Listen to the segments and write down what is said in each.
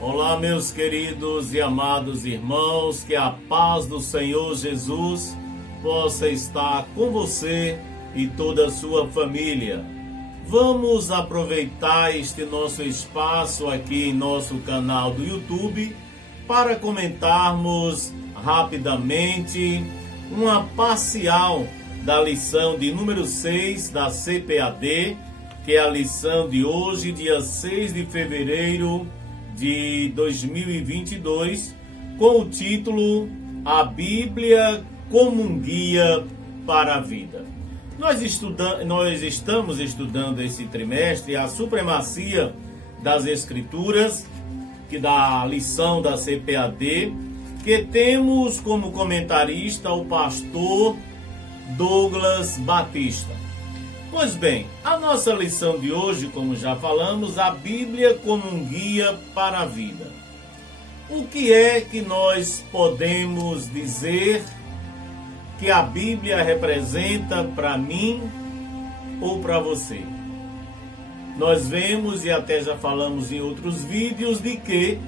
Olá, meus queridos e amados irmãos, que a paz do Senhor Jesus possa estar com você e toda a sua família. Vamos aproveitar este nosso espaço aqui em nosso canal do YouTube para comentarmos rapidamente uma parcial da lição de número 6 da CPAD, que é a lição de hoje, dia 6 de fevereiro de 2022, com o título A Bíblia como um guia para a vida. Nós estamos estudando esse trimestre a supremacia das Escrituras, que dá a lição da CPAD, que temos como comentarista o pastor Douglas Batista. Pois bem, a nossa lição de hoje, como já falamos, a Bíblia como um guia para a vida. O que é que nós podemos dizer que a Bíblia representa para mim ou para você? Nós vemos, e até já falamos em outros vídeos, de que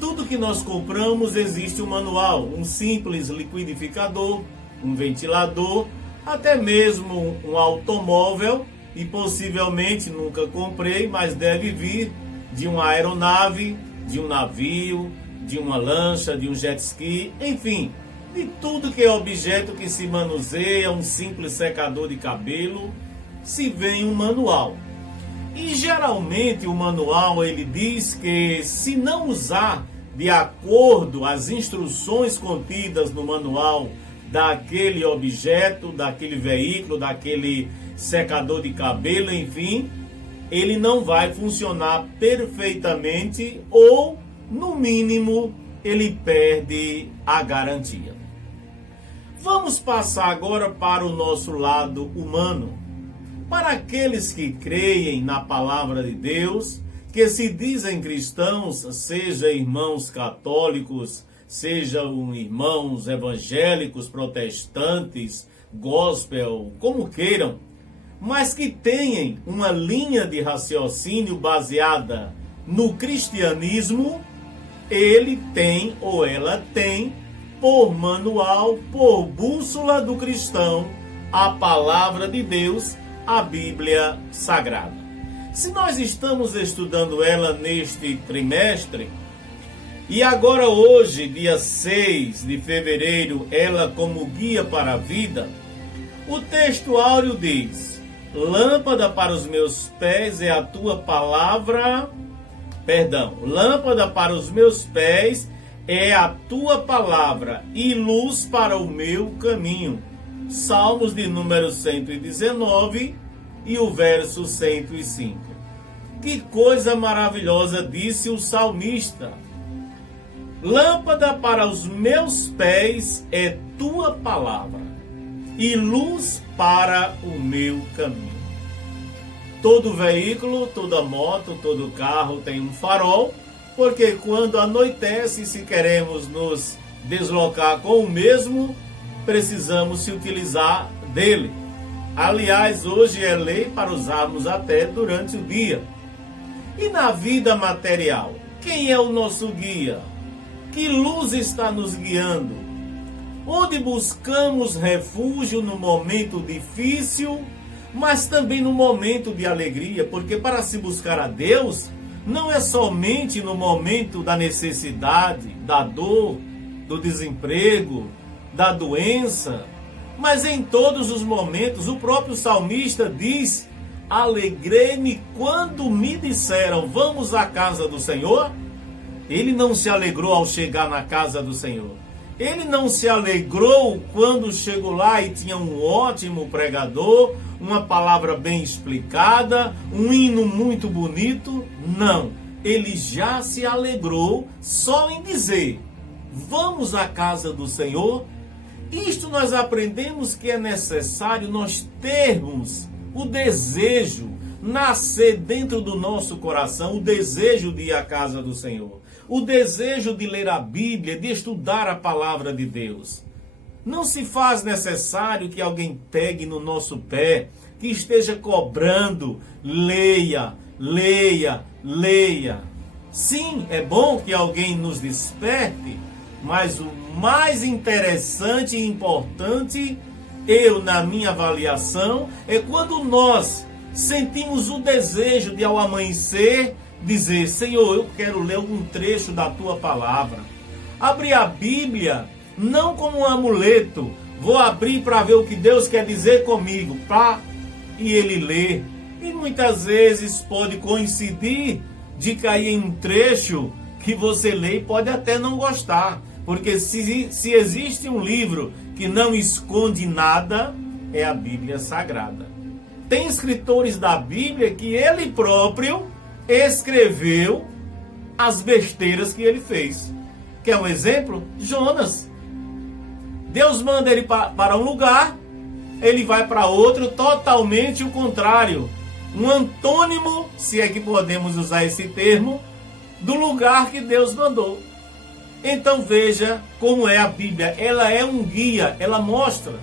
tudo que nós compramos existe um manual, um simples liquidificador, um ventilador, até mesmo um automóvel, e possivelmente nunca comprei, mas deve vir de uma aeronave, de um navio, de uma lancha, de um jet ski, enfim, de tudo que é objeto que se manuseia, um simples secador de cabelo, se vem um manual. E geralmente o manual ele diz que se não usar de acordo às instruções contidas no manual daquele objeto, daquele veículo, daquele secador de cabelo, enfim, ele não vai funcionar perfeitamente ou, no mínimo, ele perde a garantia. Vamos passar agora para o nosso lado humano. Para aqueles que creem na palavra de Deus, que se dizem cristãos, seja irmãos católicos, sejam irmãos evangélicos, protestantes, gospel, como queiram, mas que tenham uma linha de raciocínio baseada no cristianismo, ele tem ou ela tem, por manual, por bússola do cristão, a palavra de Deus, a Bíblia Sagrada. Se nós estamos estudando ela neste trimestre, e agora hoje, dia 6 de fevereiro, ela como guia para a vida, o texto áureo diz: lâmpada para os meus pés é a tua palavra, lâmpada para os meus pés é a tua palavra e luz para o meu caminho. Salmos de número 119 e o verso 105. Que coisa maravilhosa, disse o salmista. Lâmpada para os meus pés é tua palavra e luz para o meu caminho. Todo veículo, toda moto, todo carro tem um farol, porque quando anoitece, se queremos nos deslocar com o mesmo, precisamos se utilizar dele. Aliás, hoje é lei para usarmos até durante o dia. E na vida material, quem é o nosso guia? Que luz está nos guiando? Onde buscamos refúgio no momento difícil, mas também no momento de alegria, porque para se buscar a Deus, não é somente no momento da necessidade, da dor, do desemprego, da doença, mas em todos os momentos. O próprio salmista diz: alegrei-me quando me disseram, vamos à casa do Senhor. Ele não se alegrou ao chegar na casa do Senhor. Ele não se alegrou quando chegou lá e tinha um ótimo pregador, uma palavra bem explicada, um hino muito bonito. Não. Ele já se alegrou só em dizer, vamos à casa do Senhor. Isto nós aprendemos que é necessário nós termos o desejo, nascer dentro do nosso coração, o desejo de ir à casa do Senhor. O desejo de ler a Bíblia, de estudar a palavra de Deus. Não se faz necessário que alguém pegue no nosso pé, que esteja cobrando, leia, leia, leia. Sim, é bom que alguém nos desperte, mas o mais interessante e importante, na minha avaliação, é quando nós sentimos o desejo de, ao amanhecer, dizer: Senhor, eu quero ler algum trecho da tua palavra. Abrir a Bíblia não como um amuleto, vou abrir para ver o que Deus quer dizer comigo, e ele lê. E muitas vezes pode coincidir de cair em um trecho que você lê e pode até não gostar. Porque se existe um livro que não esconde nada, é a Bíblia Sagrada. Tem escritores da Bíblia que ele próprio escreveu as besteiras que ele fez. Quer um exemplo? Jonas. Deus manda ele para um lugar, ele vai para outro, totalmente o contrário. Um antônimo, se é que podemos usar esse termo, do lugar que Deus mandou. Então veja como é a Bíblia. Ela é um guia, ela mostra.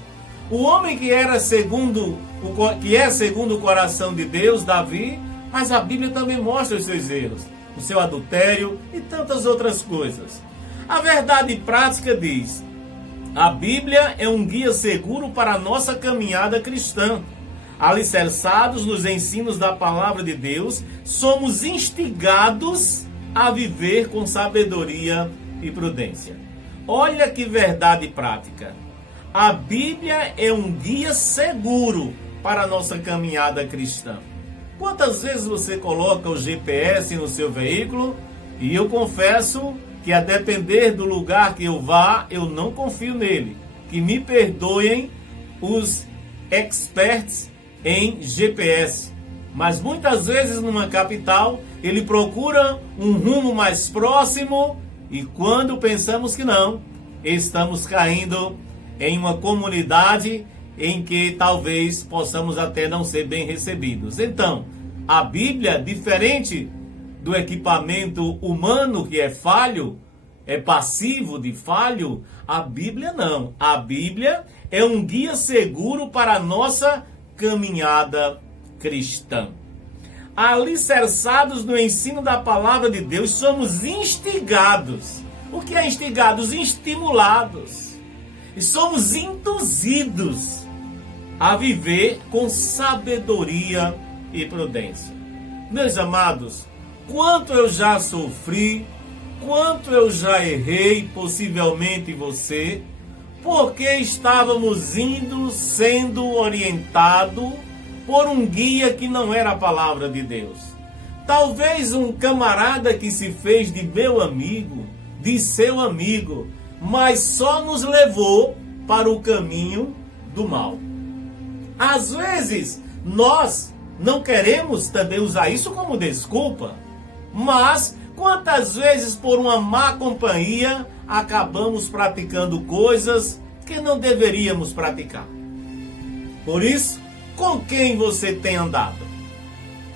O homem que é segundo o coração de Deus, Davi, mas a Bíblia também mostra os seus erros, o seu adultério e tantas outras coisas. A verdade prática diz: a Bíblia é um guia seguro para a nossa caminhada cristã. Alicerçados nos ensinos da palavra de Deus, somos instigados a viver com sabedoria e prudência. Olha que verdade prática. A Bíblia é um guia seguro para a nossa caminhada cristã. Quantas vezes você coloca o GPS no seu veículo? E eu confesso que, a depender do lugar que eu vá, eu não confio nele. Que me perdoem os experts em GPS. Mas muitas vezes numa capital, ele procura um rumo mais próximo e quando pensamos que não, estamos caindo em uma comunidade em que talvez possamos até não ser bem recebidos. Então, a Bíblia, diferente do equipamento humano que é falho, é passivo de falho, a Bíblia não. A Bíblia é um guia seguro para a nossa caminhada cristã. Alicerçados no ensino da palavra de Deus, somos instigados. O que é instigados? Estimulados. E somos induzidos a viver com sabedoria e prudência. Meus amados, quanto eu já sofri, quanto eu já errei, possivelmente você, porque estávamos sendo orientados por um guia que não era a palavra de Deus. Talvez um camarada que se fez de meu amigo, de seu amigo, mas só nos levou para o caminho do mal. Às vezes, nós não queremos também usar isso como desculpa, mas quantas vezes por uma má companhia acabamos praticando coisas que não deveríamos praticar. Por isso, com quem você tem andado?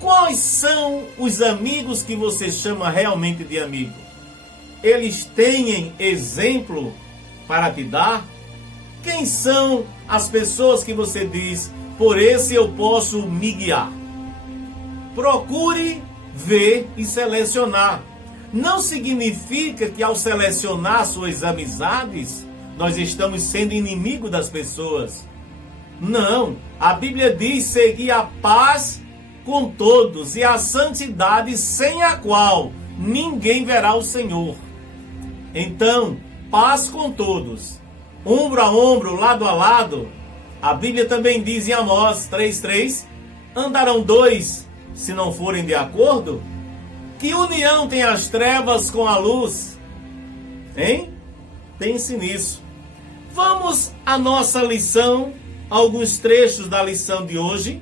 Quais são os amigos que você chama realmente de amigo? Eles têm exemplo para te dar? Quem são as pessoas que você diz: por esse eu posso me guiar? Procure ver e selecionar. Não significa que ao selecionar suas amizades, nós estamos sendo inimigo das pessoas. Não, a Bíblia diz: seguir a paz com todos e a santidade, sem a qual ninguém verá o Senhor. Então, paz com todos, ombro a ombro, lado a lado. A Bíblia também diz em Amós 3:3, andarão dois se não forem de acordo? Que união tem as trevas com a luz? Hein? Pense nisso. Vamos à nossa lição, alguns trechos da lição de hoje.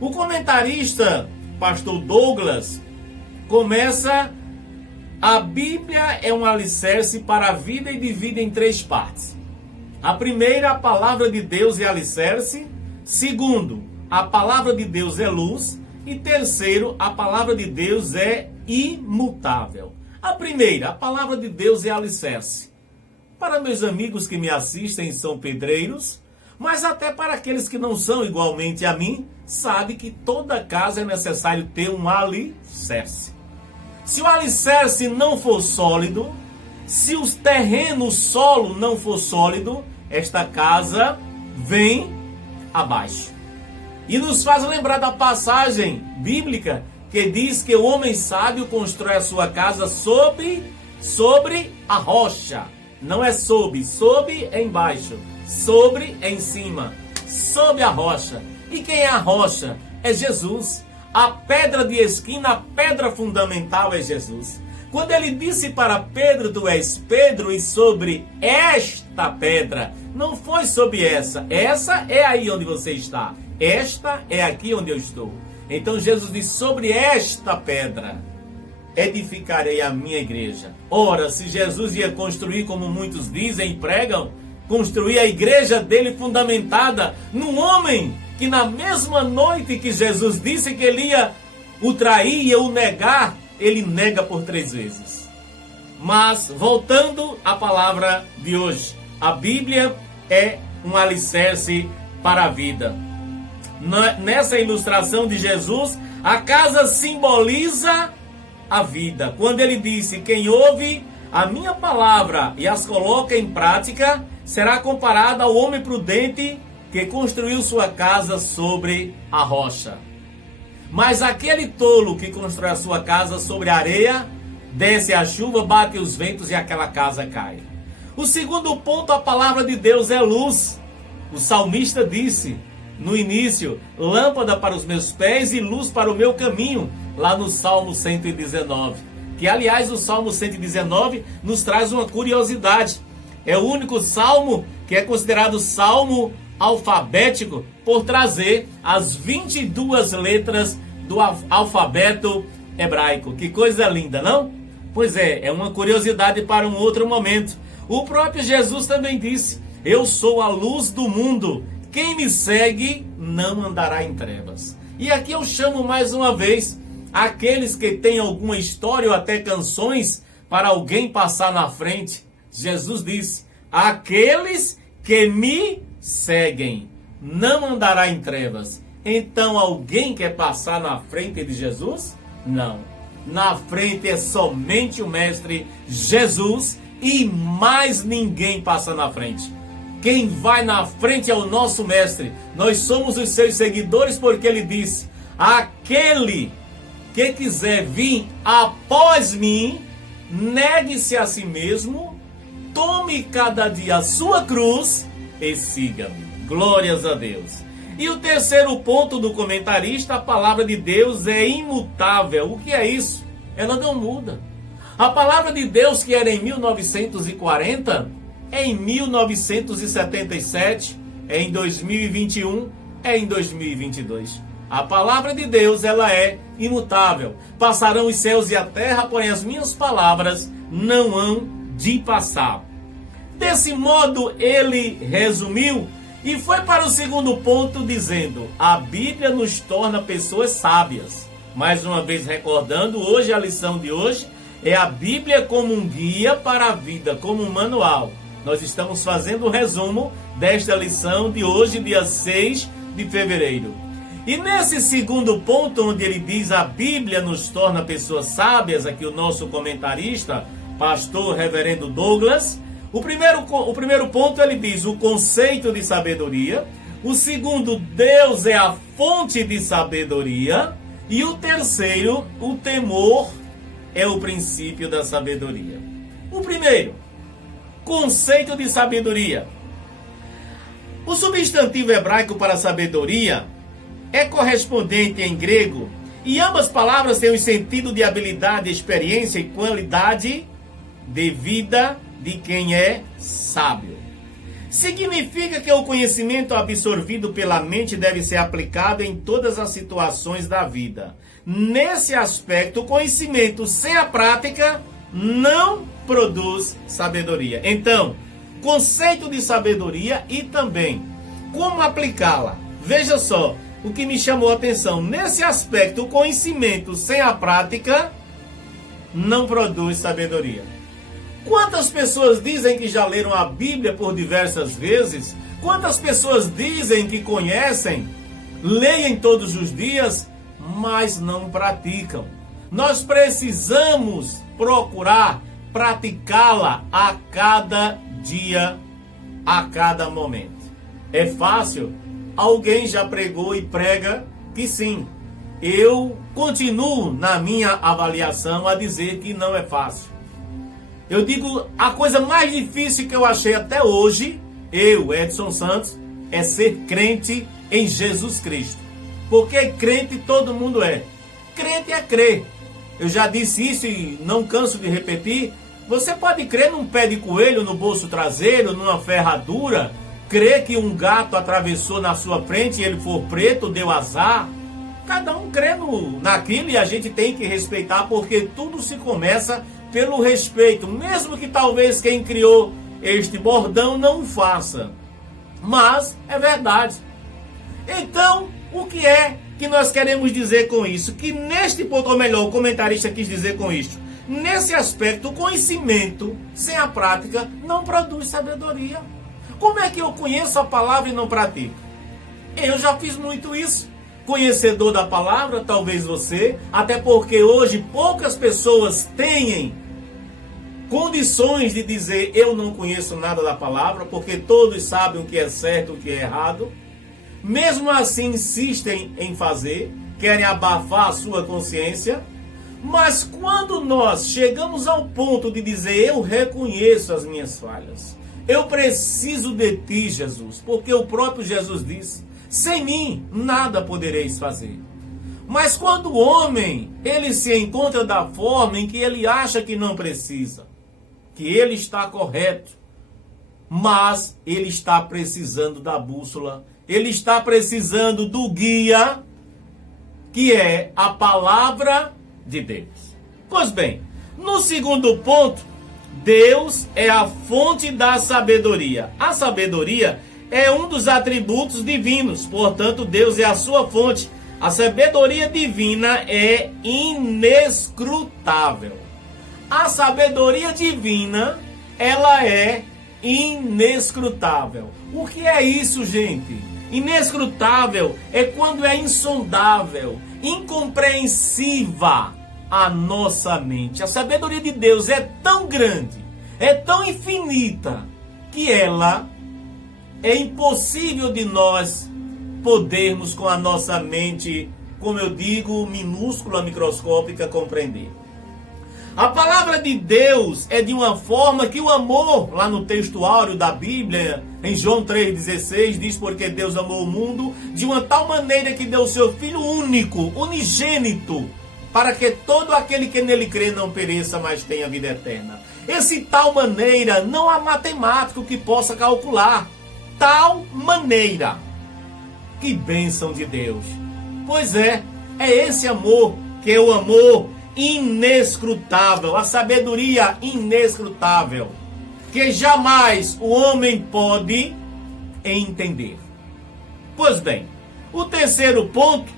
O comentarista, pastor Douglas, começa: a Bíblia é um alicerce para a vida e divide em 3 partes. A primeira, a palavra de Deus é alicerce. Segundo, a palavra de Deus é luz. E terceiro, a palavra de Deus é imutável. A primeira, a palavra de Deus é alicerce. Para meus amigos que me assistem são pedreiros, mas até para aqueles que não são igualmente a mim, sabe que toda casa é necessário ter um alicerce. Se o alicerce não for sólido, se o terreno, o solo não for sólido, esta casa vem abaixo. E nos faz lembrar da passagem bíblica que diz que o homem sábio constrói a sua casa sobre a rocha. Não é sob é embaixo, sobre é em cima, sob a rocha. E quem é a rocha? É Jesus. A pedra de esquina, a pedra fundamental é Jesus. Quando ele disse para Pedro, tu és Pedro, e sobre esta pedra, não foi sobre essa é aí onde você está, esta é aqui onde eu estou. Então Jesus disse, sobre esta pedra edificarei a minha igreja. Ora, se Jesus ia construir, como muitos dizem e pregam, construir a igreja dele fundamentada num homem que na mesma noite que Jesus disse que ele ia o trair, ia o negar, ele nega por 3 vezes. Mas, voltando à palavra de hoje, a Bíblia é um alicerce para a vida. Nessa ilustração de Jesus, a casa simboliza a vida. Quando ele disse, quem ouve a minha palavra e as coloca em prática, será comparado ao homem prudente que construiu sua casa sobre a rocha. Mas aquele tolo que constrói a sua casa sobre a areia, desce a chuva, bate os ventos e aquela casa cai. O segundo ponto, a palavra de Deus é luz. O salmista disse no início, lâmpada para os meus pés e luz para o meu caminho, lá no Salmo 119. Que, aliás, o Salmo 119 nos traz uma curiosidade. É o único salmo que é considerado salmo alfabético por trazer as 22 letras do alfabeto hebraico. Que coisa linda, não? Pois é uma curiosidade para um outro momento. O próprio Jesus também disse, eu sou a luz do mundo, quem me segue não andará em trevas. E aqui eu chamo mais uma vez aqueles que têm alguma história ou até canções para alguém passar na frente. Jesus disse, aqueles que me seguem não andará em trevas. Então alguém quer passar na frente de Jesus? Não. Na frente é somente o Mestre Jesus e mais ninguém passa na frente. Quem vai na frente é o nosso Mestre. Nós somos os seus seguidores porque ele disse, aquele que quiser vir após mim, negue-se a si mesmo, tome cada dia a sua cruz e siga-me. Glórias a Deus. E o terceiro ponto do comentarista, a palavra de Deus é imutável. O que é isso? Ela não muda. A palavra de Deus que era em 1940, é em 1977, é em 2021, é em 2022. A palavra de Deus, ela é imutável. Passarão os céus e a terra, porém as minhas palavras não hão de passar. Desse modo, ele resumiu e foi para o segundo ponto dizendo, a Bíblia nos torna pessoas sábias. Mais uma vez recordando, hoje a lição de hoje é a Bíblia como um guia para a vida, como um manual. Nós estamos fazendo o resumo desta lição de hoje, dia 6 de fevereiro. E nesse segundo ponto, onde ele diz a Bíblia nos torna pessoas sábias, aqui o nosso comentarista, pastor reverendo Douglas, o primeiro ponto ele diz o conceito de sabedoria, o segundo, Deus é a fonte de sabedoria, e o terceiro, o temor é o princípio da sabedoria. O primeiro, conceito de sabedoria. O substantivo hebraico para sabedoria é correspondente em grego e ambas palavras têm o sentido de habilidade, experiência e qualidade de vida de quem é sábio. Significa que o conhecimento absorvido pela mente deve ser aplicado em todas as situações da vida. Nesse aspecto, o conhecimento sem a prática não produz sabedoria. Então, conceito de sabedoria e também como aplicá-la. Veja só, o que me chamou a atenção. Nesse aspecto, o conhecimento sem a prática não produz sabedoria. Quantas pessoas dizem que já leram a Bíblia por diversas vezes? Quantas pessoas dizem que conhecem, leem todos os dias, mas não praticam? Nós precisamos procurar praticá-la a cada dia, a cada momento. É fácil? Alguém já pregou e prega que sim. Eu continuo na minha avaliação a dizer que não é fácil. Eu digo, a coisa mais difícil que eu achei até hoje, Edson Santos, é ser crente em Jesus Cristo. Porque crente todo mundo é. Crente é crer. Eu já disse isso e não canso de repetir. Você pode crer num pé de coelho no bolso traseiro, numa ferradura, crer que um gato atravessou na sua frente e ele for preto, deu azar. Cada um crê naquilo e a gente tem que respeitar, porque tudo se começa pelo respeito, mesmo que talvez quem criou este bordão não o faça. Mas é verdade. Então, o que é que nós queremos dizer com isso? Que neste ponto, ou melhor, o comentarista quis dizer com isso, nesse aspecto, o conhecimento sem a prática não produz sabedoria. Como é que eu conheço a palavra e não pratico? Eu já fiz muito isso. Conhecedor da palavra, talvez você, até porque hoje poucas pessoas têm condições de dizer eu não conheço nada da palavra, porque todos sabem o que é certo e o que é errado. Mesmo assim insistem em fazer, querem abafar a sua consciência. Mas quando nós chegamos ao ponto de dizer eu reconheço as minhas falhas, eu preciso de ti, Jesus, porque o próprio Jesus disse, sem mim nada podereis fazer. Mas quando o homem, ele se encontra da forma em que ele acha que não precisa, que ele está correto, mas ele está precisando da bússola, ele está precisando do guia, que é a palavra de Deus. Pois bem, no segundo ponto, Deus é a fonte da sabedoria. A sabedoria é um dos atributos divinos, portanto, Deus é a sua fonte. A sabedoria divina é inescrutável. A sabedoria divina, ela é inescrutável. O que é isso, gente? Inescrutável é quando é insondável, incompreensiva a nossa mente. A sabedoria de Deus é tão grande, é tão infinita, que ela é impossível de nós podermos com a nossa mente, como eu digo, minúscula, microscópica, compreender. A palavra de Deus é de uma forma que o amor, lá no texto áureo da Bíblia, em João 3,16, diz porque Deus amou o mundo de uma tal maneira que deu o seu Filho único, unigênito, para que todo aquele que nele crê não pereça, mas tenha vida eterna. Esse tal maneira, não há matemático que possa calcular. Tal maneira. Que bênção de Deus. Pois é esse amor que é o amor inescrutável, a sabedoria inescrutável, que jamais o homem pode entender. Pois bem, o terceiro ponto,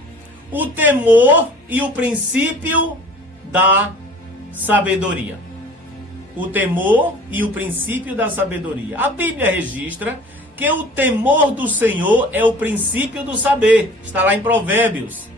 o temor e o princípio da sabedoria. O temor e o princípio da sabedoria. A Bíblia registra que o temor do Senhor é o princípio do saber. Está lá em Provérbios.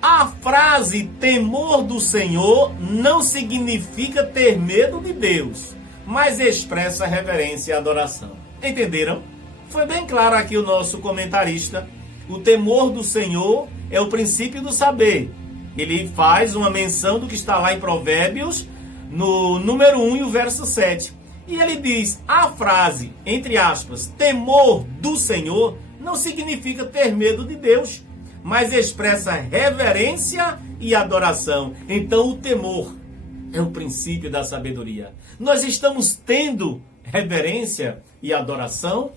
A frase temor do Senhor não significa ter medo de Deus, mas expressa reverência e adoração. Entenderam? Foi bem claro aqui o nosso comentarista. O temor do Senhor é o princípio do saber. Ele faz uma menção do que está lá em Provérbios, no número 1 e o verso 7. E ele diz, a frase, entre aspas, temor do Senhor, não significa ter medo de Deus, mas expressa reverência e adoração. Então o temor é o princípio da sabedoria. Nós estamos tendo reverência e adoração?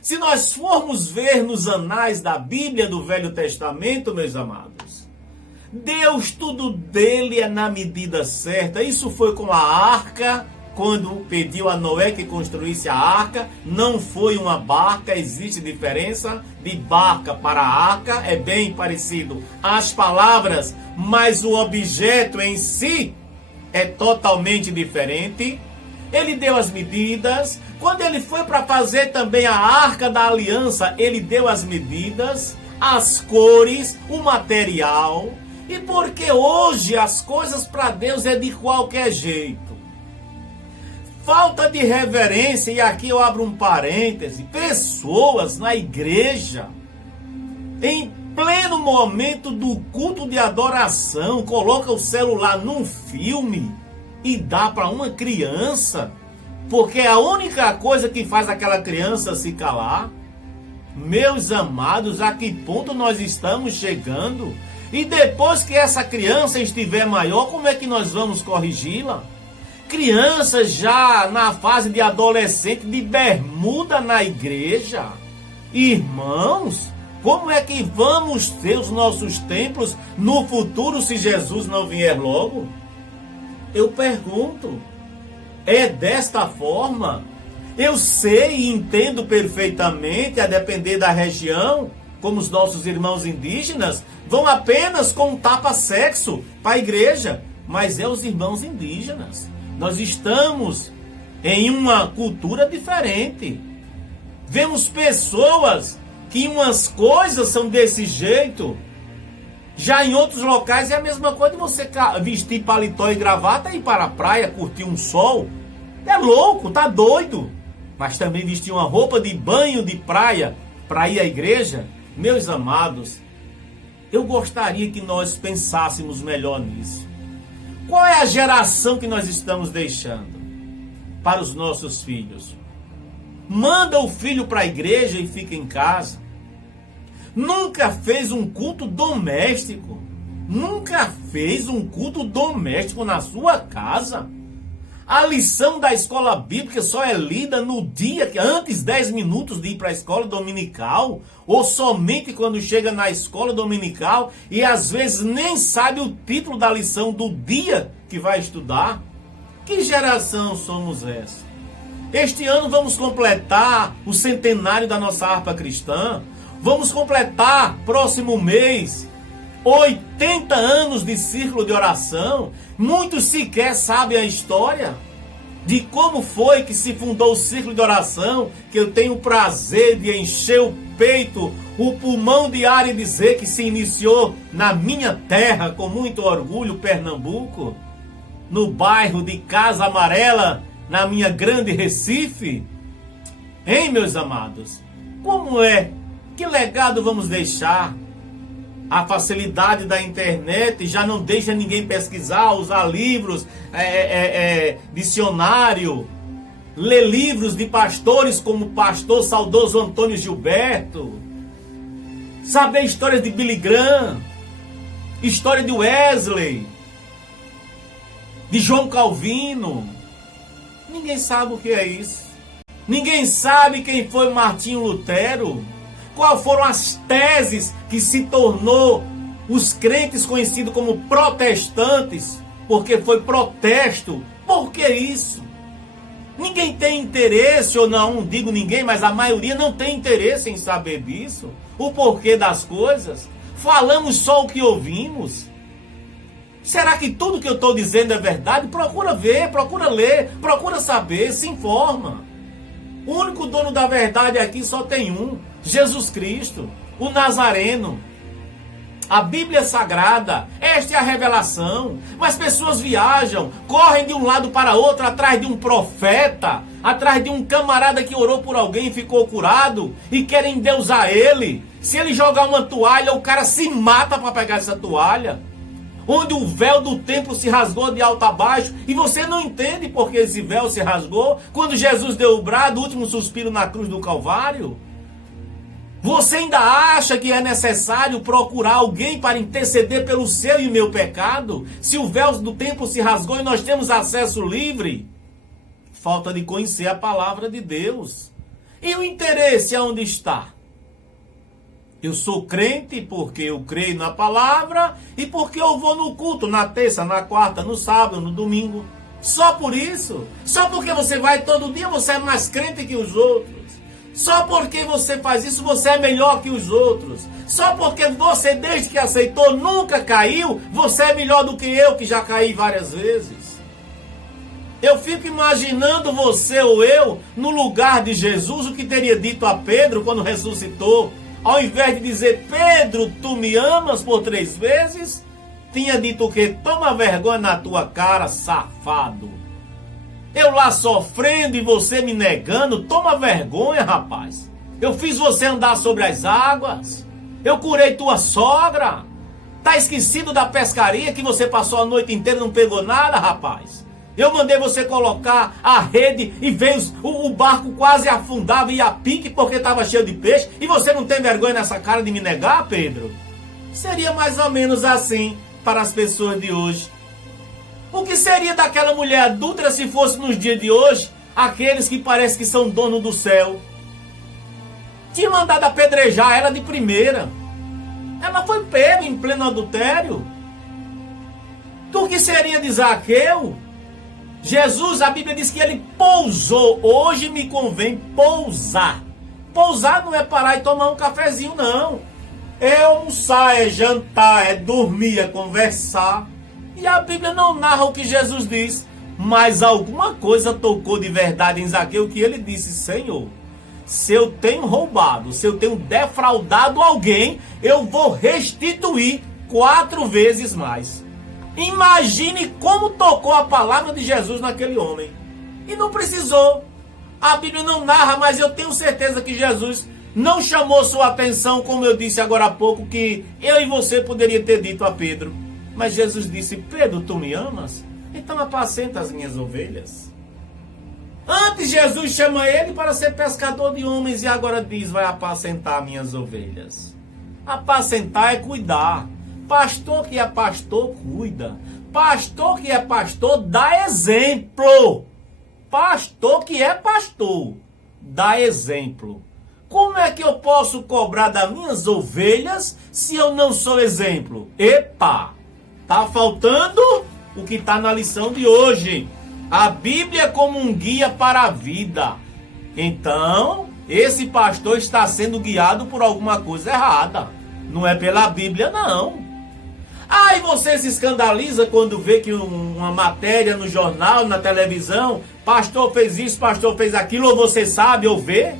Se nós formos ver nos anais da Bíblia do Velho Testamento, meus amados, Deus, tudo dele é na medida certa. Isso foi com a arca, quando pediu a Noé que construísse a arca. Não foi uma barca, existe diferença de barca para arca, é bem parecido as palavras, mas o objeto em si é totalmente diferente. Ele deu as medidas. Quando ele foi para fazer também a arca da aliança, ele deu as medidas, as cores, o material. E porque hoje as coisas para Deus é de qualquer jeito. Falta de reverência, e aqui eu abro um parêntese, pessoas na igreja, em pleno momento do culto de adoração, coloca o celular num filme e dá para uma criança, porque é a única coisa que faz aquela criança se calar. Meus amados, a que ponto nós estamos chegando? E depois que essa criança estiver maior, como é que nós vamos corrigi-la? Crianças já na fase de adolescente de bermuda na igreja. Irmãos, como é que vamos ter os nossos templos no futuro se Jesus não vier logo? Eu pergunto, é desta forma? Eu sei e entendo perfeitamente, a depender da região, como os nossos irmãos indígenas, vão apenas com um tapa-sexo para a igreja, mas é os irmãos indígenas. Nós estamos em uma cultura diferente. Vemos pessoas que umas coisas são desse jeito. Já em outros locais é a mesma coisa de você vestir paletó e gravata e ir para a praia, curtir um sol. É louco, tá doido. Mas também vestir uma roupa de banho de praia para ir à igreja. Meus amados, eu gostaria que nós pensássemos melhor nisso. Qual é a geração que nós estamos deixando para os nossos filhos? Manda o filho para a igreja e fica em casa. Nunca fez um culto doméstico. Nunca fez um culto doméstico na sua casa. A lição da escola bíblica só é lida no dia, antes 10 minutos de ir para a escola dominical, ou somente quando chega na escola dominical e às vezes nem sabe o título da lição do dia que vai estudar. Que geração somos essa? Este ano vamos completar o centenário da nossa harpa cristã. Vamos completar, próximo mês, 80 anos de círculo de oração. Muitos sequer sabem a história de como foi que se fundou o círculo de oração, que eu tenho o prazer de encher o peito, o pulmão de ar e dizer que se iniciou na minha terra, com muito orgulho, Pernambuco, no bairro de Casa Amarela, na minha grande Recife. Hein, meus amados? Como é? Que legado vamos deixar? A facilidade da internet já não deixa ninguém pesquisar, usar livros, dicionário, ler livros de pastores como o pastor saudoso Antônio Gilberto, saber histórias de Billy Graham, história de Wesley, de João Calvino. Ninguém sabe o que é isso. Ninguém sabe quem foi Martinho Lutero. Quais foram as teses que se tornou os crentes conhecidos como protestantes, porque foi protesto. Por que isso? Ninguém tem interesse, ou não digo ninguém, mas a maioria não tem interesse em saber disso, o porquê das coisas. Falamos só o que ouvimos. Será que tudo que eu estou dizendo é verdade? Procura ver, procura ler, procura saber, se informa. O único dono da verdade aqui só tem um: Jesus Cristo, o Nazareno. A Bíblia Sagrada, esta é a revelação. Mas pessoas viajam, correm de um lado para outro atrás de um profeta, atrás de um camarada que orou por alguém e ficou curado, e querem endeusar ele. Se ele jogar uma toalha, o cara se mata para pegar essa toalha. Onde o véu do templo se rasgou de alto a baixo, e você não entende por que esse véu se rasgou quando Jesus deu o brado, o último suspiro na cruz do Calvário. Você ainda acha que é necessário procurar alguém para interceder pelo seu e meu pecado? Se o véu do templo se rasgou e nós temos acesso livre? Falta de conhecer a palavra de Deus. E o interesse aonde está? Eu sou crente porque eu creio na palavra e porque eu vou no culto na terça, na quarta, no sábado, no domingo. Só por isso? Só porque você vai todo dia, você é mais crente que os outros? Só porque você faz isso, você é melhor que os outros? Só porque você, desde que aceitou, nunca caiu, você é melhor do que eu, que já caí várias vezes? Eu fico imaginando você ou eu no lugar de Jesus, o que teria dito a Pedro quando ressuscitou. Ao invés de dizer: Pedro, tu me amas, por 3 vezes, tinha dito o quê? Toma vergonha na tua cara, safado. Eu lá sofrendo e você me negando, toma vergonha, rapaz. Eu fiz você andar sobre as águas. Eu curei tua sogra. Tá esquecido da pescaria que você passou a noite inteira e não pegou nada, rapaz? Eu mandei você colocar a rede e veio o barco quase afundava e a pique porque estava cheio de peixe. E você não tem vergonha nessa cara de me negar, Pedro? Seria mais ou menos assim para as pessoas de hoje. O que seria daquela mulher adúltera se fosse nos dias de hoje aqueles que parecem que são donos do céu? Tinha mandado apedrejar ela de primeira. Ela foi pega em pleno adultério. O que seria de Zaqueu? Jesus, a Bíblia diz que ele pousou. Hoje me convém pousar. Pousar não é parar e tomar um cafezinho, não. É almoçar, é jantar, é dormir, é conversar. E a Bíblia não narra o que Jesus diz. Mas alguma coisa tocou de verdade em Zaqueu, que ele disse: Senhor, se eu tenho roubado, se eu tenho defraudado alguém, eu vou restituir 4 vezes mais. Imagine como tocou a palavra de Jesus naquele homem. E não precisou. A Bíblia não narra, mas eu tenho certeza que Jesus não chamou sua atenção, como eu disse agora há pouco, que eu e você poderia ter dito a Pedro. Mas Jesus disse: Pedro, tu me amas? Então apacenta as minhas ovelhas. Antes Jesus chama ele para ser pescador de homens e agora diz: vai apacentar minhas ovelhas. Apacentar é cuidar. Pastor que é pastor, cuida. Pastor que é pastor, dá exemplo. Pastor que é pastor, dá exemplo. Como é que eu posso cobrar das minhas ovelhas se eu não sou exemplo? Epa, tá faltando o que está na lição de hoje. A Bíblia é como um guia para a vida. Então, esse pastor está sendo guiado por alguma coisa errada. Não é pela Bíblia, não. Aí você se escandaliza quando vê que uma matéria no jornal, na televisão, pastor fez isso, pastor fez aquilo, ou você sabe ou vê?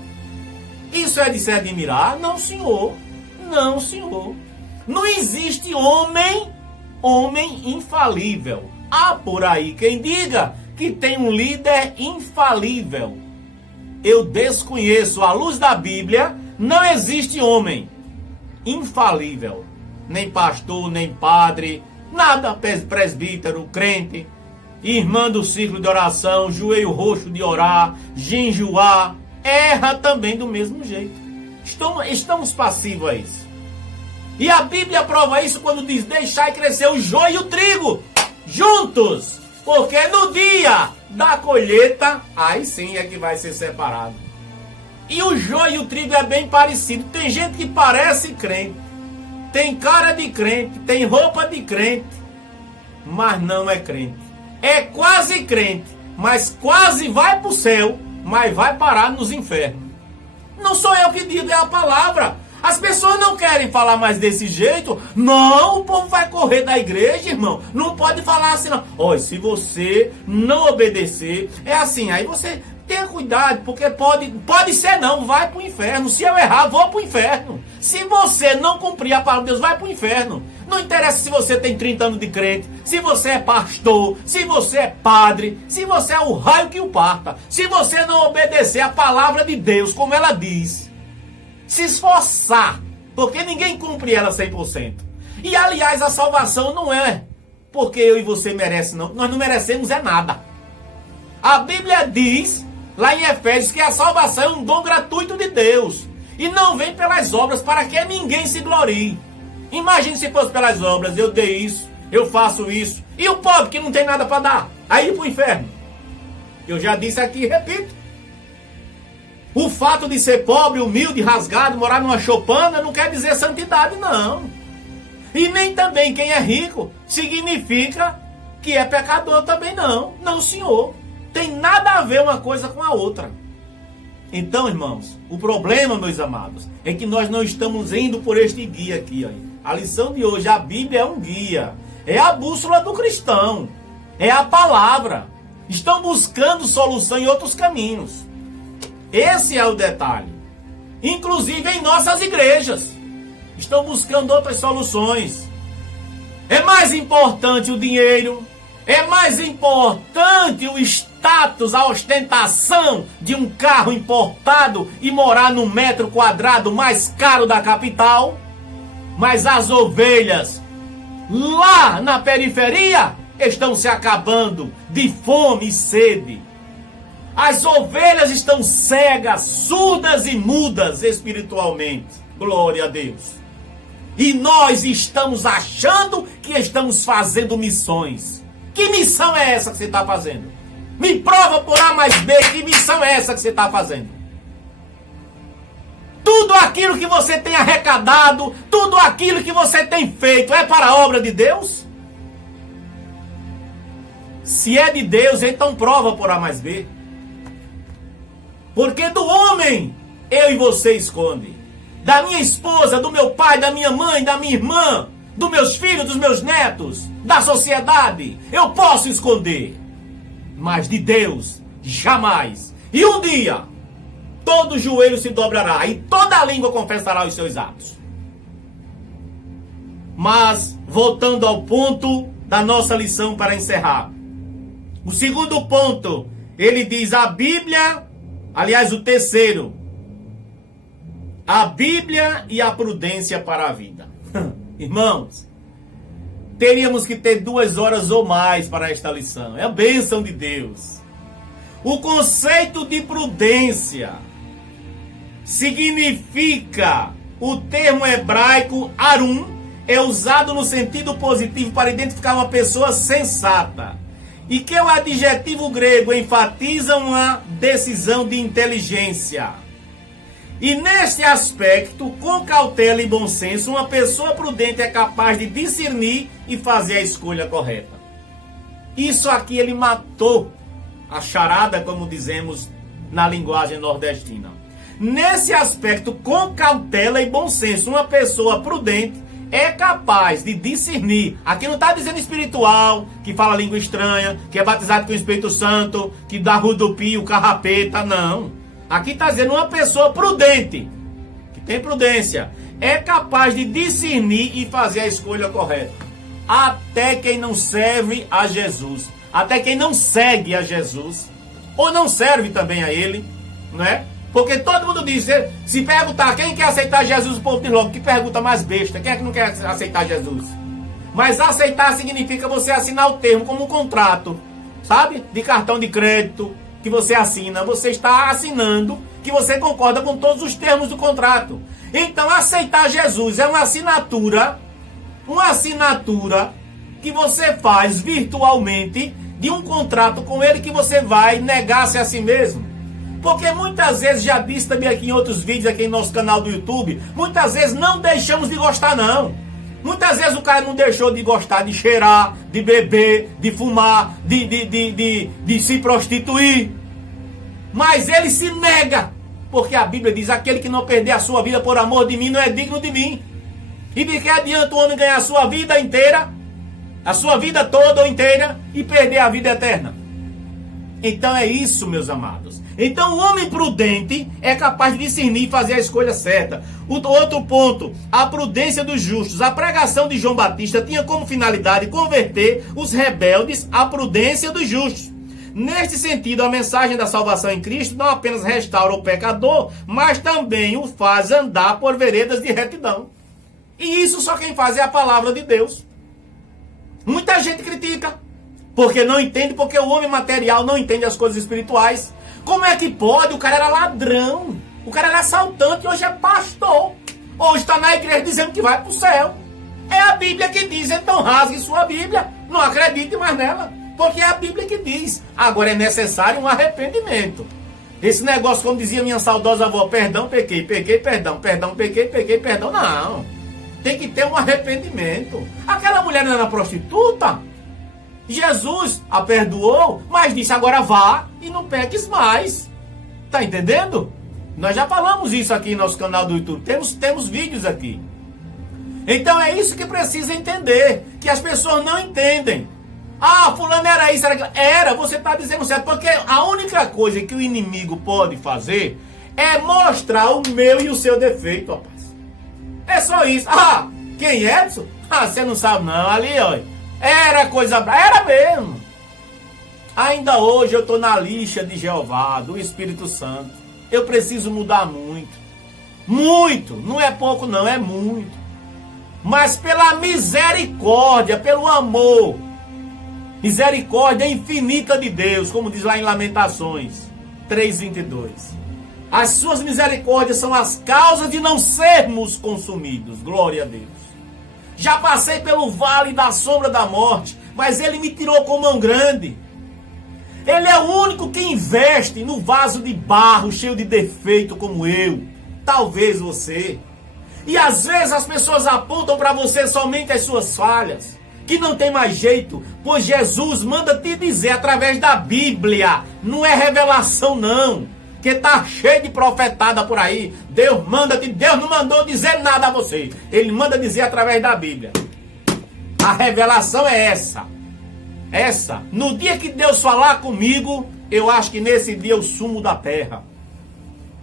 Isso é de se admirar? Não, senhor. Não, senhor. Não existe homem infalível. Há por aí quem diga que tem um líder infalível. Eu desconheço, à luz da Bíblia, não existe homem infalível. Nem pastor, nem padre, nada, presbítero, crente, irmã do círculo de oração, joelho roxo de orar, jejuar, erra também do mesmo jeito. Estamos passivos a isso. E a Bíblia prova isso quando diz: deixai crescer o joio e o trigo juntos, porque no dia da colheita, aí sim é que vai ser separado. E o joio e o trigo é bem parecido. Tem gente que parece crente, tem cara de crente, tem roupa de crente, mas não é crente. É quase crente, mas quase vai para o céu, mas vai parar nos infernos. Não sou eu que digo, é a palavra. As pessoas não querem falar mais desse jeito. Não, o povo vai correr da igreja, irmão. Não pode falar assim, não. Olha, se você não obedecer, é assim, aí você... Tenha cuidado, porque pode ser não, vai para o inferno. Se eu errar, vou para o inferno. Se você não cumprir a palavra de Deus, vai para o inferno. Não interessa se você tem 30 anos de crente, se você é pastor, se você é padre, se você é o raio que o parta. Se você não obedecer a palavra de Deus, como ela diz, se esforçar, porque ninguém cumpre ela 100%. E aliás, a salvação não é porque eu e você merecem, não. Nós não merecemos é nada. A Bíblia diz... lá em Efésios, que a salvação é um dom gratuito de Deus. E não vem pelas obras para que ninguém se glorie. Imagine se fosse pelas obras. Eu dei isso, eu faço isso. E o pobre que não tem nada para dar? Aí ir para o inferno. Eu já disse aqui e repito. O fato de ser pobre, humilde, rasgado, morar numa choupana, não quer dizer santidade, não. E nem também quem é rico significa que é pecador também, não. Não, senhor. Tem nada a ver uma coisa com a outra. Então, irmãos, o problema, meus amados, é que nós não estamos indo por este guia aqui. A lição de hoje, a Bíblia é um guia. É a bússola do cristão. É a palavra. Estão buscando solução em outros caminhos. Esse é o detalhe. Inclusive em nossas igrejas. Estão buscando outras soluções. É mais importante o dinheiro, é mais importante o status, a ostentação de um carro importado e morar no metro quadrado mais caro da capital. Mas as ovelhas lá na periferia estão se acabando de fome e sede. As ovelhas estão cegas, surdas e mudas espiritualmente. Glória a Deus. E nós estamos achando que estamos fazendo missões. Que missão é essa que você está fazendo? Me prova por A mais B, que missão é essa que você está fazendo? Tudo aquilo que você tem arrecadado, tudo aquilo que você tem feito, é para a obra de Deus? Se é de Deus, então prova por A mais B. Porque do homem, eu e você esconde. Da minha esposa, do meu pai, da minha mãe, da minha irmã, dos meus filhos, dos meus netos, da sociedade, eu posso esconder. Mas de Deus, jamais. E um dia, todo joelho se dobrará e toda língua confessará os seus atos. Mas, voltando ao ponto da nossa lição para encerrar. O segundo ponto, ele diz a Bíblia, aliás, o terceiro, a Bíblia e a prudência para a vida. Irmãos, teríamos que ter 2 horas ou mais para esta lição. É a bênção de Deus. O conceito de prudência significa, o termo hebraico arum, é usado no sentido positivo para identificar uma pessoa sensata. E que o adjetivo grego enfatiza uma decisão de inteligência. E neste aspecto, com cautela e bom senso, uma pessoa prudente é capaz de discernir e fazer a escolha correta. Isso aqui ele matou a charada, como dizemos na linguagem nordestina. Nesse aspecto, com cautela e bom senso, uma pessoa prudente é capaz de discernir. Aqui não está dizendo espiritual, que fala língua estranha, que é batizado com o Espírito Santo, que dá rodopio, carrapeta, não. Aqui está dizendo uma pessoa prudente, que tem prudência, é capaz de discernir e fazer a escolha correta. Até quem não serve a Jesus, até quem não segue a Jesus, ou não serve também a Ele, não é? Porque todo mundo diz, se perguntar quem quer aceitar Jesus, o povo diz logo, que pergunta mais besta, quem é que não quer aceitar Jesus? Mas aceitar significa você assinar o termo como um contrato, sabe? De cartão de crédito que você assina, você está assinando que você concorda com todos os termos do contrato. Então aceitar Jesus é uma assinatura que você faz virtualmente de um contrato com Ele que você vai negar-se a si mesmo. Porque muitas vezes, já disse também aqui em outros vídeos, aqui em nosso canal do YouTube, muitas vezes não deixamos de gostar não. Muitas vezes o cara não deixou de gostar de cheirar, de beber, de fumar, de se prostituir. Mas ele se nega, porque a Bíblia diz, aquele que não perder a sua vida por amor de mim não é digno de mim. E de que adianta o homem ganhar a sua vida inteira, a sua vida toda ou inteira, e perder a vida eterna? Então é isso, meus amados. Então o homem prudente é capaz de discernir e fazer a escolha certa. Outro ponto, a prudência dos justos. A pregação de João Batista tinha como finalidade converter os rebeldes à prudência dos justos. Neste sentido, a mensagem da salvação em Cristo não apenas restaura o pecador, mas também o faz andar por veredas de retidão. E isso só quem faz é a palavra de Deus. Muita gente critica, porque não entende, porque o homem material não entende as coisas espirituais. Como é que pode? O cara era ladrão, o cara era assaltante e hoje é pastor. Hoje está na igreja dizendo que vai para o céu. É a Bíblia que diz, então rasgue sua Bíblia. Não acredite mais nela, porque é a Bíblia que diz. Agora é necessário um arrependimento. Esse negócio, como dizia minha saudosa avó, perdão, pequei, perdão, pequei, perdão. Não, tem que ter um arrependimento. Aquela mulher não era prostituta? Jesus a perdoou, mas disse agora vá e não peques mais. Tá entendendo? Nós já falamos isso aqui no nosso canal do YouTube. Temos vídeos aqui. Então é isso que precisa entender. Que as pessoas não entendem. Ah, fulano era isso, era aquilo. Era, você está dizendo certo. Porque a única coisa que o inimigo pode fazer é mostrar o meu e o seu defeito, rapaz. É só isso. Ah, quem é Edson? Ah, você não sabe não, ali, ó, era coisa... Era mesmo. Ainda hoje eu estou na lixa de Jeová, do Espírito Santo. Eu preciso mudar muito. Muito, não é pouco não, é muito. Mas pela misericórdia, pelo amor, misericórdia infinita de Deus, como diz lá em Lamentações 3:22. As suas misericórdias são as causas de não sermos consumidos. Glória a Deus. Já passei pelo vale da sombra da morte, mas Ele me tirou com mão grande. Ele é o único que investe no vaso de barro cheio de defeito como eu. Talvez você. E às vezes as pessoas apontam para você somente as suas falhas, que não tem mais jeito, pois Jesus manda te dizer através da Bíblia, não é revelação não, que tá cheio de profetada por aí. Deus não mandou dizer nada a você, Ele manda dizer através da Bíblia. A revelação é essa. No dia que Deus falar comigo, eu acho que nesse dia eu sumo da terra.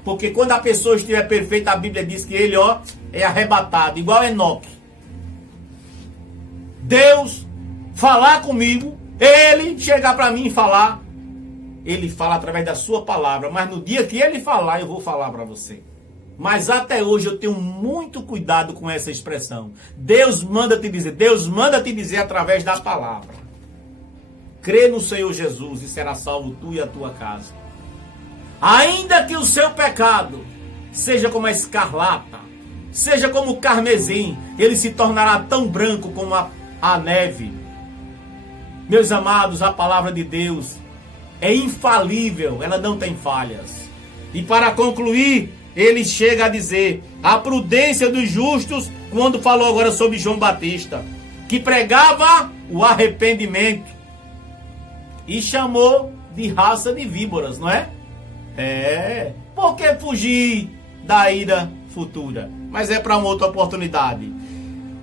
Porque quando a pessoa estiver perfeita, a Bíblia diz que ele, ó, é arrebatado, igual Enoque. Deus falar comigo, Ele chegar para mim e falar, Ele fala através da sua palavra, mas no dia que Ele falar, eu vou falar para você. Mas até hoje eu tenho muito cuidado com essa expressão. Deus manda te dizer através da palavra. Crê no Senhor Jesus e será salvo tu e a tua casa. Ainda que o seu pecado seja como a escarlata, seja como o carmesim, ele se tornará tão branco como a neve. Meus amados, a palavra de Deus é infalível, ela não tem falhas. E para concluir, ele chega a dizer a prudência dos justos, quando falou agora sobre João Batista, que pregava o arrependimento e chamou de raça de víboras, não é? Por que fugir da ira futura? Mas é para uma outra oportunidade.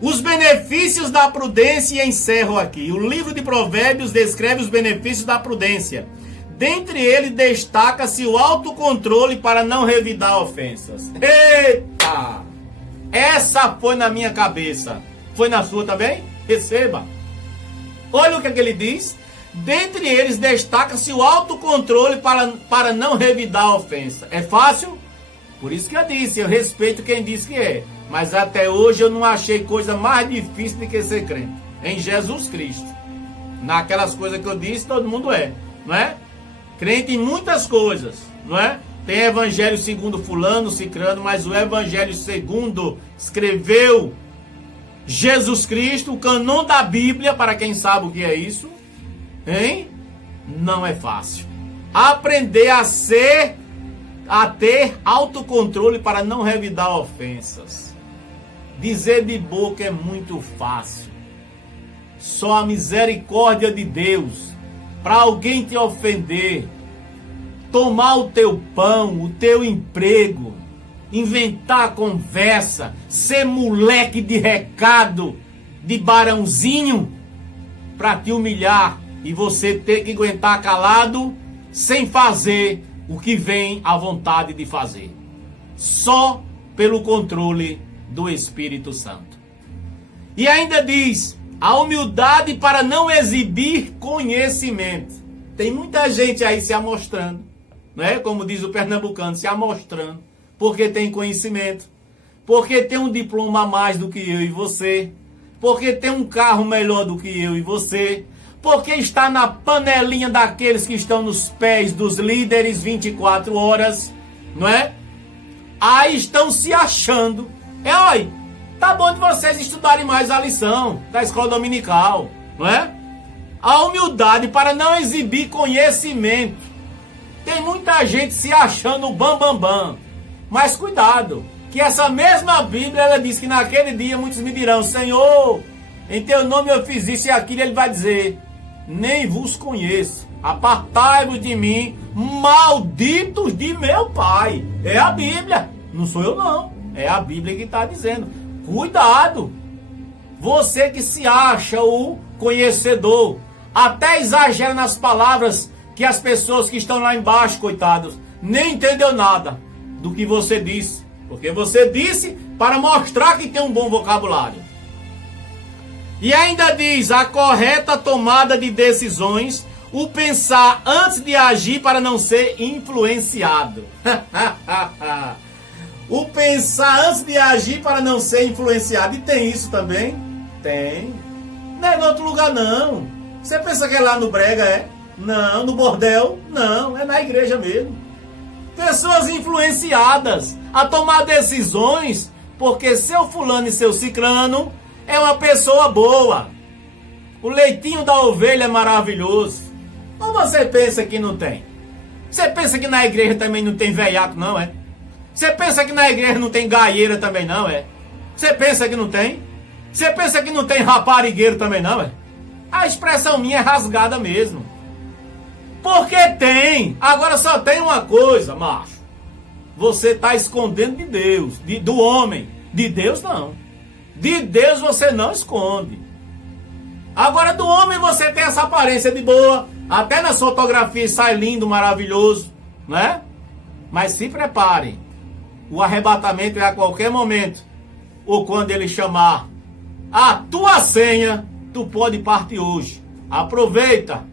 Os benefícios da prudência, encerro aqui. O livro de Provérbios descreve os benefícios da prudência. Dentre eles destaca-se o autocontrole para não revidar ofensas. Eita! Essa foi na minha cabeça. Foi na sua também? Receba. Olha o que ele diz. Dentre eles destaca-se o autocontrole para não revidar a ofensa. É fácil? Por isso que eu disse, eu respeito quem diz que é. Mas até hoje eu não achei coisa mais difícil do que ser crente. Em Jesus Cristo. Naquelas coisas que eu disse, todo mundo é. Não é? Crente em muitas coisas. Não é? Tem evangelho segundo fulano, cicrano, mas o evangelho segundo escreveu Jesus Cristo, o canon da Bíblia, para quem sabe o que é isso. Hein? Não é fácil. Aprender a ter autocontrole para não revidar ofensas. Dizer de boca é muito fácil. Só a misericórdia de Deus para alguém te ofender, tomar o teu pão, o teu emprego, inventar conversa, ser moleque de recado, de barãozinho, para te humilhar e você ter que aguentar calado sem fazer o que vem à vontade de fazer. Só pelo controle do Espírito Santo. E ainda diz, a humildade para não exibir conhecimento. Tem muita gente aí se amostrando, não é? Como diz o pernambucano, se amostrando, porque tem conhecimento, porque tem um diploma a mais do que eu e você, porque tem um carro melhor do que eu e você, porque está na panelinha daqueles que estão nos pés dos líderes 24 horas, não é? Aí estão se achando. Olha, tá bom de vocês estudarem mais a lição da escola dominical, não é? A humildade para não exibir conhecimento. Tem muita gente se achando o bam. Mas cuidado, que essa mesma Bíblia, ela diz que naquele dia muitos me dirão, Senhor, em teu nome eu fiz isso e aquilo. Ele vai dizer, nem vos conheço, apartai-vos de mim, malditos de meu Pai. É a Bíblia, não sou eu não, é a Bíblia que está dizendo. Cuidado, você que se acha o conhecedor, até exagera nas palavras, que as pessoas que estão lá embaixo, coitados, nem entendeu nada do que você disse, porque você disse para mostrar que tem um bom vocabulário. E ainda diz a correta tomada de decisões, o pensar antes de agir para não ser influenciado. O pensar antes de agir para não ser influenciado. E tem isso também? Tem. Não é em outro lugar, não. Você pensa que é lá no brega, é? Não. No bordel? Não. É na igreja mesmo. Pessoas influenciadas a tomar decisões porque seu fulano e seu cicrano é uma pessoa boa. O leitinho da ovelha é maravilhoso. Ou você pensa que não tem? Você pensa que na igreja também não tem veiaco, não é? Você pensa que na igreja não tem gaieira também, não é? Você pensa que não tem? Você pensa que não tem raparigueiro também, não é? A expressão minha é rasgada mesmo. Porque tem. Agora só tem uma coisa, macho. Você está escondendo de Deus, do homem. De Deus não. De Deus você não esconde. Agora do homem você tem essa aparência de boa. Até nas fotografias sai lindo, maravilhoso, né? Mas se preparem. O arrebatamento é a qualquer momento. Ou quando ele chamar a tua senha, tu pode partir hoje. Aproveita.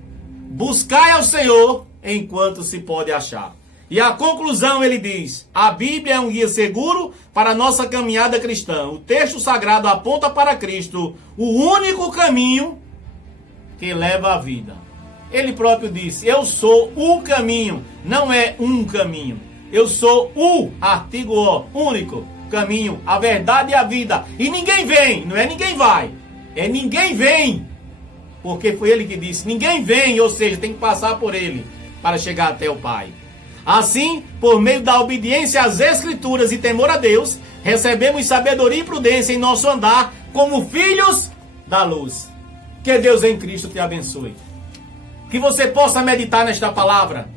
Buscai ao Senhor enquanto se pode achar. E a conclusão ele diz: a Bíblia é um guia seguro para a nossa caminhada cristã. O texto sagrado aponta para Cristo, o único caminho que leva à vida. Ele próprio disse: eu sou o caminho, não é um caminho. Eu sou o, artigo O, único caminho, a verdade e a vida. E ninguém vem, não é ninguém vai, é ninguém vem. Porque foi ele que disse, ninguém vem, ou seja, tem que passar por ele para chegar até o Pai. Assim, por meio da obediência às Escrituras e temor a Deus, recebemos sabedoria e prudência em nosso andar como filhos da luz. Que Deus em Cristo te abençoe. Que você possa meditar nesta palavra.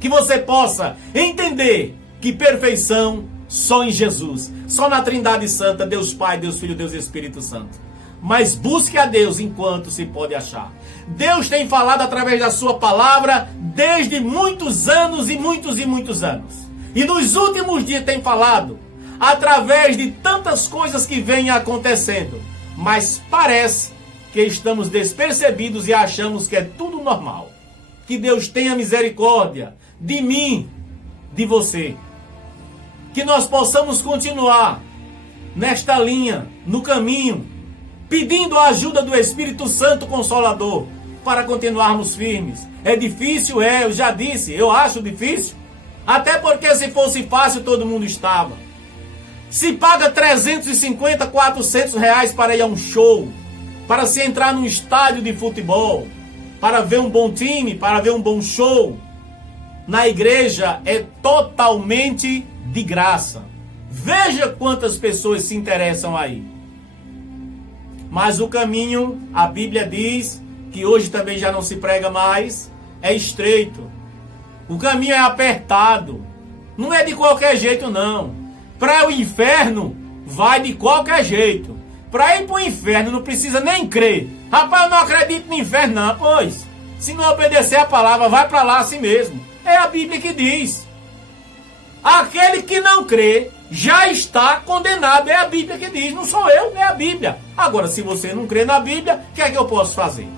Que você possa entender que perfeição só em Jesus. Só na Trindade Santa, Deus Pai, Deus Filho, Deus Espírito Santo. Mas busque a Deus enquanto se pode achar. Deus tem falado através da sua palavra desde muitos anos e muitos anos. E nos últimos dias tem falado através de tantas coisas que vêm acontecendo. Mas parece que estamos despercebidos e achamos que é tudo normal. Que Deus tenha misericórdia de mim, de você. Que nós possamos continuar nesta linha, no caminho, pedindo a ajuda do Espírito Santo Consolador para continuarmos firmes. É difícil, eu já disse, eu acho difícil. Até porque se fosse fácil todo mundo estava. Se paga 350, 400 reais para ir a um show, para se entrar num estádio de futebol, para ver um bom time, para ver um bom show. Na igreja é totalmente de graça. Veja quantas pessoas se interessam aí. Mas o caminho, a Bíblia diz, que hoje também já não se prega mais, é estreito. O caminho é apertado. Não é de qualquer jeito, não. Para o inferno, vai de qualquer jeito. Para ir para o inferno, não precisa nem crer. Rapaz, eu não acredito no inferno, não. Pois, se não obedecer a palavra, vai para lá assim mesmo. É a Bíblia que diz. Aquele que não crê já está condenado. É a Bíblia que diz, não sou eu, é a Bíblia. Agora, se você não crê na Bíblia, o que é que eu posso fazer?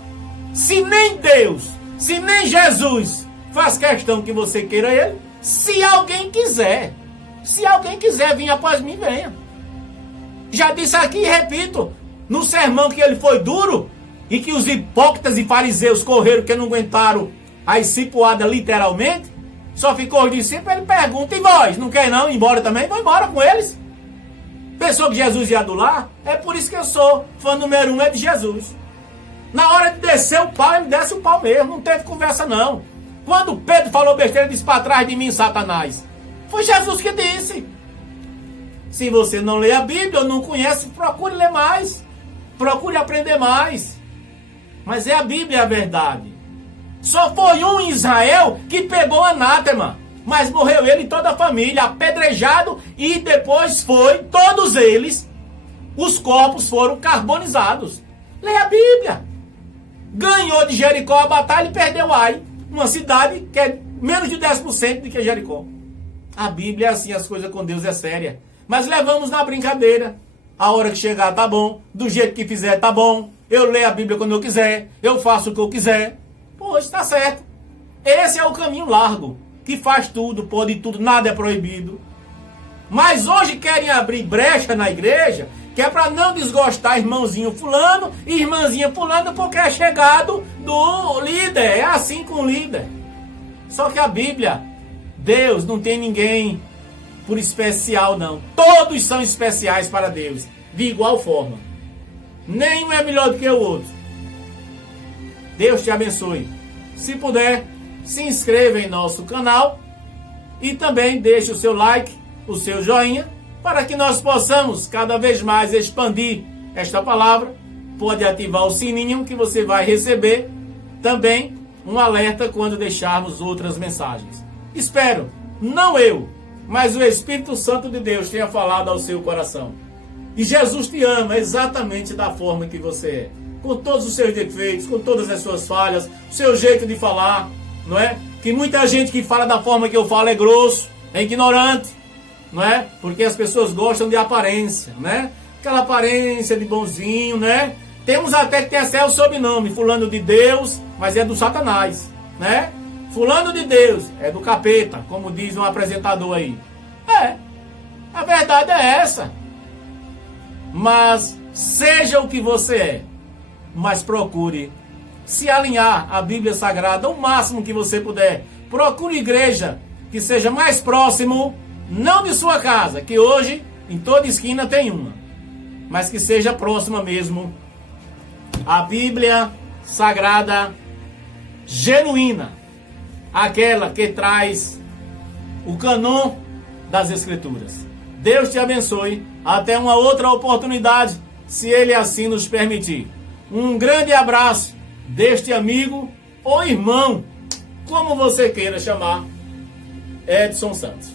Se nem Deus, se nem Jesus faz questão que você queira ele, se alguém quiser vir após mim, venha. Já disse aqui e repito, no sermão que ele foi duro, e que os hipócritas e fariseus correram porque não aguentaram a cipuada literalmente, só ficou os discípulos, ele pergunta, e vós, não quer não ir embora também? Vou embora com eles. Pensou que Jesus ia adular? É por isso que eu sou fã número 1 é de Jesus. Na hora de descer o pau, ele desce o pau mesmo, não teve conversa não. Quando Pedro falou besteira, ele disse para trás de mim, Satanás. Foi Jesus que disse. Se você não lê a Bíblia ou não conhece, procure ler mais. Procure aprender mais. Mas é a Bíblia a verdade. Só foi um em Israel que pegou anátema. Mas morreu ele e toda a família, apedrejado. E depois foi, todos eles, os corpos foram carbonizados. Leia a Bíblia. Ganhou de Jericó a batalha e perdeu Ai. Uma cidade que é menos de 10% do que Jericó. A Bíblia é assim, as coisas com Deus é séria. Mas levamos na brincadeira. A hora que chegar tá bom, do jeito que fizer tá bom, eu leio a Bíblia quando eu quiser, eu faço o que eu quiser. Pois está certo. Esse é o caminho largo, que faz tudo, pode tudo, nada é proibido. Mas hoje querem abrir brecha na igreja, que é para não desgostar irmãozinho fulano e irmãzinha fulano, porque é chegado do líder. É assim com o líder. Só que a Bíblia, Deus não tem ninguém por especial, não. Todos são especiais para Deus, de igual forma. Nenhum é melhor do que o outro. Deus te abençoe. Se puder, se inscreva em nosso canal e também deixe o seu like, o seu joinha, para que nós possamos cada vez mais expandir esta palavra. Pode ativar o sininho que você vai receber também um alerta quando deixarmos outras mensagens. Espero, não eu, mas o Espírito Santo de Deus tenha falado ao seu coração. E Jesus te ama exatamente da forma que você é, com todos os seus defeitos, com todas as suas falhas, o seu jeito de falar, não é? Que muita gente que fala da forma que eu falo é grosso, é ignorante, não é? Porque as pessoas gostam de aparência, né? Aquela aparência de bonzinho, né? Temos até que ter até o sobrenome, fulano de Deus, mas é do Satanás, né? Fulano de Deus é do capeta, como diz um apresentador aí. A verdade é essa. Mas seja o que você é, mas procure se alinhar à Bíblia Sagrada o máximo que você puder. Procure igreja que seja mais próximo, não de sua casa, que hoje em toda esquina tem uma, mas que seja próxima mesmo à Bíblia Sagrada genuína, aquela que traz o cânon das Escrituras. Deus te abençoe. Até uma outra oportunidade, se Ele assim nos permitir. Um grande abraço deste amigo ou irmão, como você queira chamar, Edson Santos.